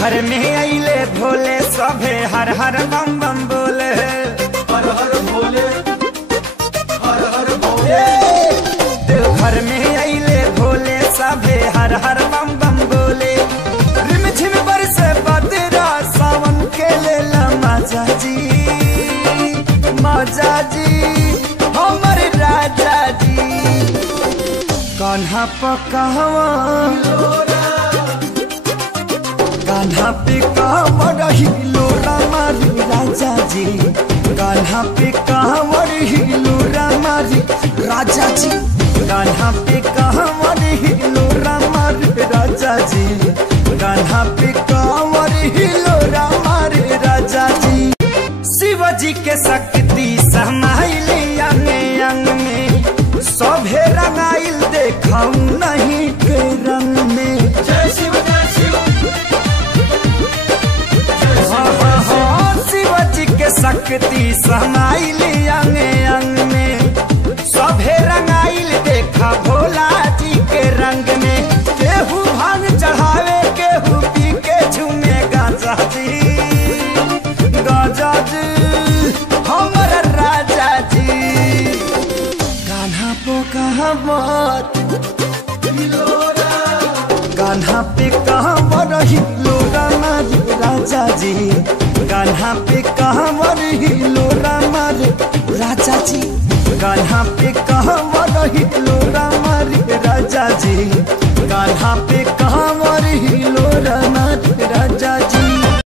घर में आइले भोले सभे हर हर बम बम बोले, हर हर भोले, हर हर भोले। घर में आइले भोले सभे हर हर बम बम बोले। रिमझिम बरसे बदरा सावन के लेला माजा जी, माजा जी हमर राजा जी। कान्हा पकावा कान्हा पे कांवर हिलो रामारी राजा जी, कान्हा पे कांवर हिलो रामारी राजा जी, कान्हा पे कांवर हिलो रामारी राजा जी, कान्हा पे कांवर हिलो रामारी राजा जी। शिव जी के शक्ति समाइले अंग अंग में, सभे रंगाइल देखाऊ नहीं के रंग में। जय शिव जय शिव, शक्ति समाइले अंग अंग में, सभे रंगाइल देखा भोला जी के रंग में। केहू भांग चढ़ावे केहू पी के झूमे गाजा जी, गाजा जी हमर राजा जी। कान्हा पो कहवत कान्हा पे कहवर हिलो रामारी राजा जी, कान्हा पे कहवर हिलो रामारी राजा जी, कान्हा पे कहवर